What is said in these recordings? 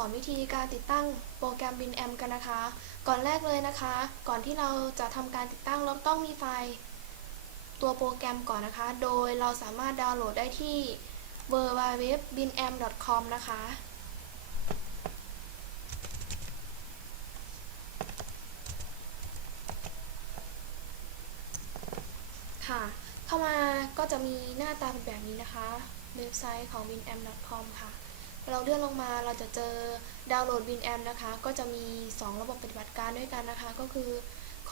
สอนวิธีการติดตั้งโปรแกรม WinAmp กันนะคะ ก่อนแรกเลยนะคะ ก่อนที่เราจะทำการติดตั้งเราต้องมีไฟล์ตัวโปรแกรมก่อนนะคะ โดยเราสามารถดาวน์โหลดได้ที่ www.winamp.com นะคะ ค่ะ เข้ามาก็จะมีหน้าตาเป็นแบบนี้นะคะ เว็บไซต์ของ winam.com ค่ะ เราเลื่อนลงมาเราจะเจอดาวน์โหลด winamp นะคะ ก็จะมี 2 ระบบปฏิบัติการด้วยกันนะคะ ก็คือ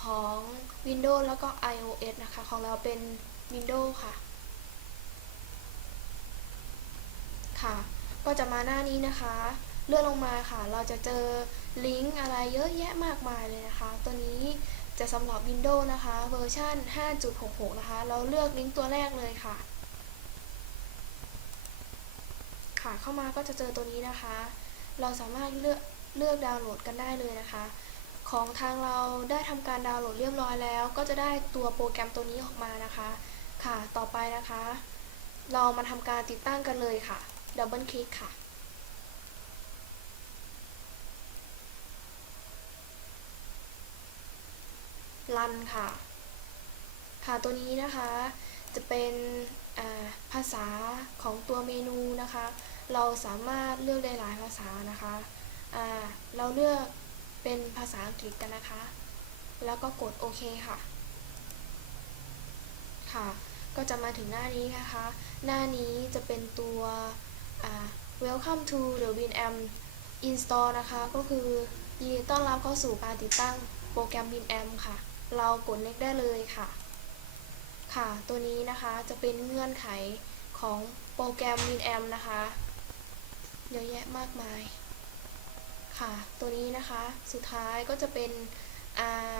ของ Windows แล้วก็ iOS นะคะ ของเราเป็น Windows ค่ะ ค่ะ ก็จะมาหน้านี้นะคะ เลื่อนลงมาค่ะ เราจะเจอลิงก์อะไรเยอะแยะมากมายเลยนะคะ ตัวนี้จะสำหรับ Windows นะคะ เวอร์ชัน5.66 นะคะ เราเลือกลิงก์ตัวแรกเลยค่ะ ค่ะ เข้ามาก็จะเจอตัวนี้นะคะ เราสามารถเลือกเลือกดาวน์โหลดกันได้เลยนะคะ ของทางเราได้ทำการดาวน์โหลดเรียบร้อยแล้ว ก็จะได้ตัวโปรแกรมตัวนี้ออกมานะคะ ค่ะ ต่อไปนะคะ เรามาทำการติดตั้งกันเลยค่ะ ดับเบิลคลิกค่ะรันค่ะ ค่ะ ตัวนี้นะคะ จะเป็นอ่าภาษาของตัวเมนูนะคะ เราสามารถเลือกได้หลายภาษานะคะอ่าเราเลือกเป็นภาษาอังกฤษกันนะคะ แล้วก็กดโอเคค่ะ ค่ะ ก็จะมาถึงหน้านี้นะคะ หน้านี้จะเป็นตัว welcome to the winamp install นะคะ ก็คือยินดีต้อนรับเข้าสู่การติดตั้งโปรแกรม winamp ค่ะ เรากด next ได้เลยค่ะ ค่ะ ตัวนี้นะคะจะเป็นเงื่อนไขของโปรแกรม winamp นะคะ เยอะแยะมากมาย ค่ะ ตัวนี้นะคะ สุดท้ายก็จะเป็นอ่า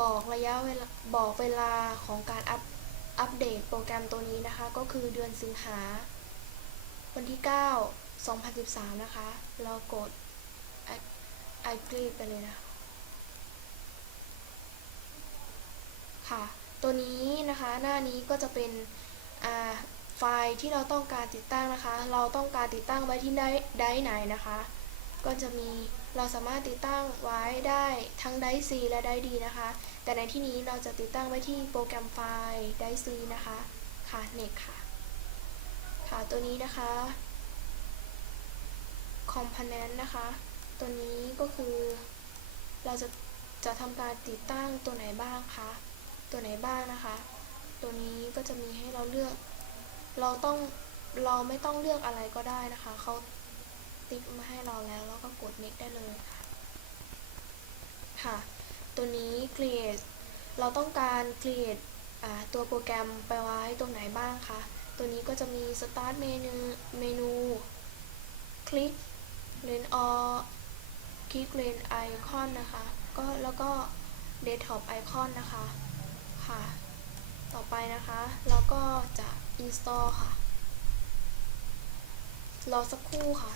บอกระยะเวลาบอกเวลาของการอัปอัปเดตโปรแกรมตัวนี้นะคะ ก็คือเดือนสิงหา วันที่ 9 2013 นะคะ เรากด I agree ไปเลยนะคะค่ะ ตัวนี้นะคะ หน้านี้ก็จะเป็นอ่า ไฟล์ที่เราต้องการติดตั้งนะคะ เราต้องการติดตั้งไว้ที่ได้ไดไหนนะคะ ก็จะมีเราสามารถติดตั้งไว้ได้ทั้งไดซีและไดดีนะคะ แต่ในที่นี้เราจะติดตั้งไว้ที่โปรแกรมไฟล์ไดซีนะคะค่ะเน็ตค่ะ ค่ะตัวนี้นะคะ component นะคะ ตัวนี้ก็คือเราจะจะทำการติดตั้งตัวไหนบ้างคะ ตัวไหนบ้างนะคะ ตัวนี้ก็จะมีให้เราเลือก เราต้องเราไม่ต้องเลือกอะไรก็ได้นะคะ เขาติ๊กมาให้เราแล้ว แล้วก็กด next ได้เลยค่ะ ค่ะ ตัวนี้ create เราต้องการ create ตัวโปรแกรมไปไว้ตรงไหนบ้างคะ ตัวนี้ก็จะมี start menu เมนูคลิก len all คลิก len icon นะคะ ก็แล้วก็ desktop icon นะคะ ค่ะ ต่อไปนะคะ เราก็จะ install ค่ะ รอสักครู่ค่ะ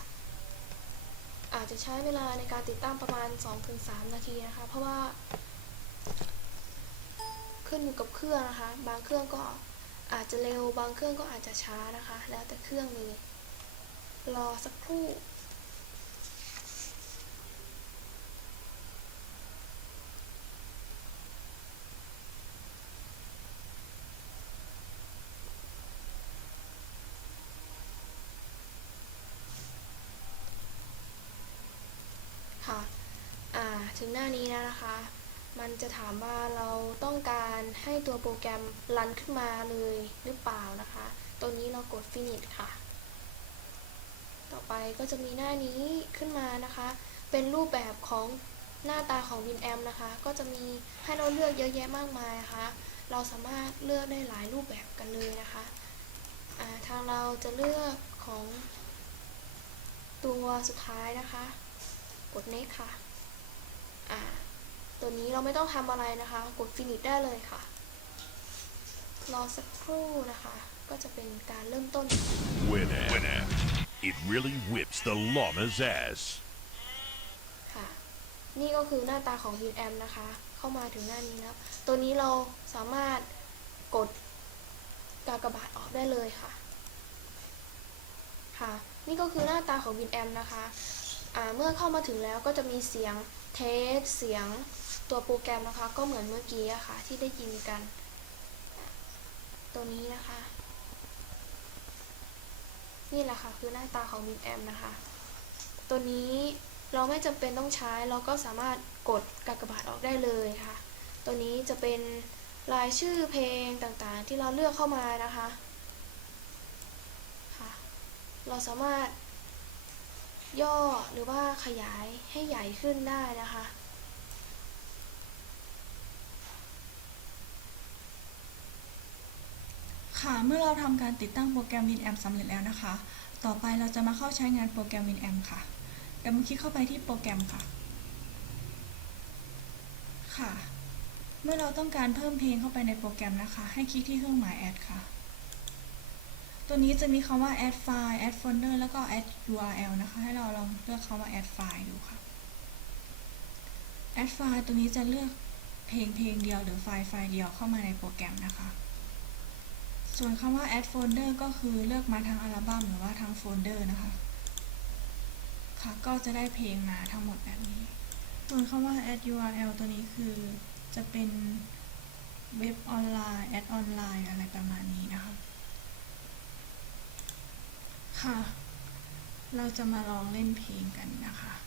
อาจจะใช้เวลาในการติดตั้งประมาณ 2-3 นาทีนะคะ เพราะว่า ขึ้นอยู่กับเครื่องนะคะ บางเครื่องก็อาจจะเร็ว บางเครื่องก็อาจจะช้านะคะ แล้วแต่เครื่องเลย รอสักครู่ ค่ะ อ่า ถึงหน้านี้แล้วนะคะ มันจะถามว่าเราต้องการให้ตัวโปรแกรมรันขึ้นมาเลยหรือเปล่านะคะ ตัวนี้เรากด finish ค่ะ ต่อไปก็จะมีหน้านี้ขึ้นมานะคะ เป็นรูปแบบของหน้าตาของ WinAmp นะคะ ก็จะมีให้เราเลือกเยอะแยะมากมายนะคะ เราสามารถเลือกได้หลายรูปแบบกันเลยนะคะาทางเราจะเลือกของตัวสุดท้ายนะคะ กด next ค่ะ อ่าตัวนี้เราไม่ต้องทำอะไรนะคะ กด finish ได้เลยค่ะ รอสักครู่นะคะ ก็จะเป็นการเริ่มต้น Winamp. Winamp. It really whips the llama's ass. ค่ะ นี่ก็คือหน้าตาของ WinAmp นะคะ เข้ามาถึงหน้านี้แล้วตัวนี้เราสามารถกดกากบาทออกได้เลยค่ะ ค่ะ นี่ก็คือหน้าตาของ WinAmp นะคะ อ่า เมื่อเข้ามาถึงแล้วก็จะมีเสียง เทสเสียงตัวโปรแกรมนะคะ ก็เหมือนเมื่อกี้อะค่ะที่ได้ยินกัน ตัวนี้นะคะ นี่แหละค่ะ คือหน้าตาของ WinAmp นะคะ ตัวนี้เราไม่จำเป็นต้องใช้ เราก็สามารถกดกากบาทออกได้เลยค่ะ ตัวนี้จะเป็นรายชื่อเพลงต่างๆ ที่เราเลือกเข้ามานะคะค่ะ เราสามารถ ย่อหรือว่าขยายให้ใหญ่ขึ้นได้นะคะ ค่ะ เมื่อเราทำการติดตั้งโปรแกรม WinAmp สำเร็จแล้วนะคะ ต่อไปเราจะมาเข้าใช้งานโปรแกรม WinAmp ค่ะเดี๋ยวมาคลิกเข้าไปที่โปรแกรมค่ะ ค่ะ เมื่อเราต้องการเพิ่มเพลงเข้าไปในโปรแกรมนะคะ ให้คลิกที่เครื่องหมาย add ค่ะ ตัวนี้จะมีคำว่า add file add folder แล้วก็ add URL นะคะ ให้เราลองเลือกคำว่า add file ดูค่ะ add file ตัวนี้จะเลือกเพลงเพลงเดียวหรือไฟล์ไฟล์เดียวเข้ามาในโปรแกรมนะคะ ส่วนคำว่า add folder ก็คือเลือกมาทั้งอัลบั้มหรือว่าทั้งโฟลเดอร์นะคะ ค่ะก็จะได้เพลงมาทั้งหมดแบบนี้ ส่วนคำว่า add URL ตัวนี้คือจะเป็นเว็บออนไลน์ add ออนไลน์อะไรประมาณนี้นะคะ ค่ะ เราจะมาลองเล่นเพลงกันนะคะค่ะ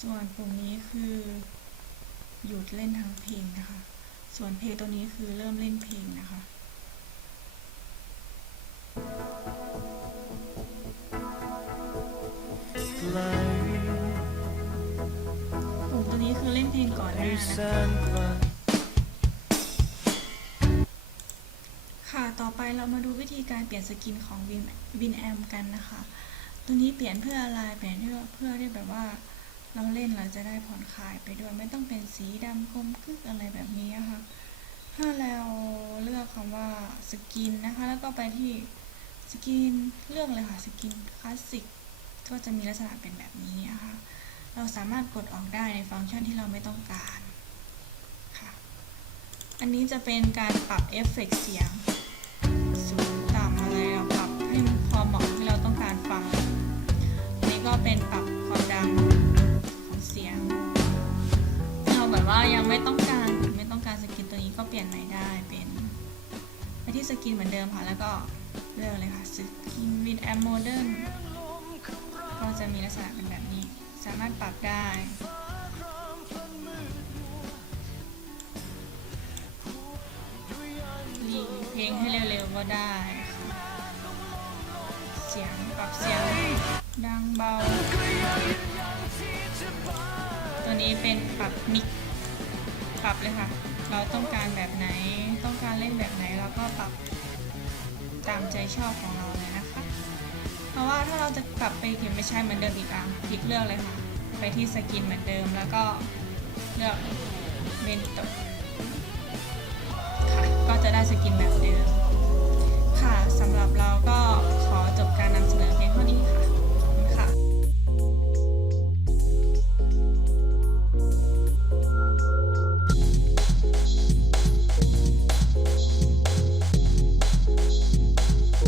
ส่วนปุ่มนี้คือ หยุดเล่นทั้งเพลงนะคะ ส่วนเพลงตัวนี้คือเริ่มเล่นเพลงนะคะปุ่มตัวนี้คือเล่นเพลงก่อนหน้านะคะค่ะ ต่อไปเรามาดูวิธีการเปลี่ยนสกินของ Win Winamp กันนะคะ ตัวนี้เปลี่ยนเพื่ออะไรเปลี่ยนเพื่อเพื่อที่แบบว่า เราเล่นเราจะได้ผ่อนคลายไปด้วยไม่ต้องเป็นสีดำกลมกึกอะไรแบบนี้นะคะถ้าเราเลือกคำว่าสกินนะคะ แล้วก็ไปที่สกินเลือกเลยค่ะสกินคลาสสิกก็จะมีลักษณะเป็นแบบนี้นะคะเราสามารถกดออกได้ในฟังก์ชันที่เราไม่ต้องการค่ะ อันนี้จะเป็นการปรับเอฟเฟกต์เสียง เป็นปรับความดังของเสียงถ้าเราแบบว่ายังไม่ต้องการไม่ต้องการสกินตัวนี้ก็เปลี่ยนใหม่ได้เป็นไปที่สกินเหมือนเดิมค่ะ แล้วก็เลือกเลยค่ะสกินวิดแอมโมเดิร์นก็จะมีลักษณะเป็นแบบนี้ สามารถปรับได้เพลงให้เร็วๆก็ได้ เสียงปรับเสียง ดังเบา ตัวนี้เป็นปรับมิกปรับเลยค่ะ เราต้องการแบบไหนต้องการเล่นแบบไหนเราก็ปรับตามใจชอบของเราเลยนะคะ เพราะว่าถ้าเราจะกลับไปเขียนไม่ใช่เหมือนเดิมอีกอะคลิกเลือกเลยค่ะ ไปที่สกินเหมือนเดิมแล้วก็เลือกเบนโตค่ะก็จะได้สกินแบบเดิม ค่ะสำหรับเราก็ขอจบการนำเสนอเพียงเท่านี้ค่ะ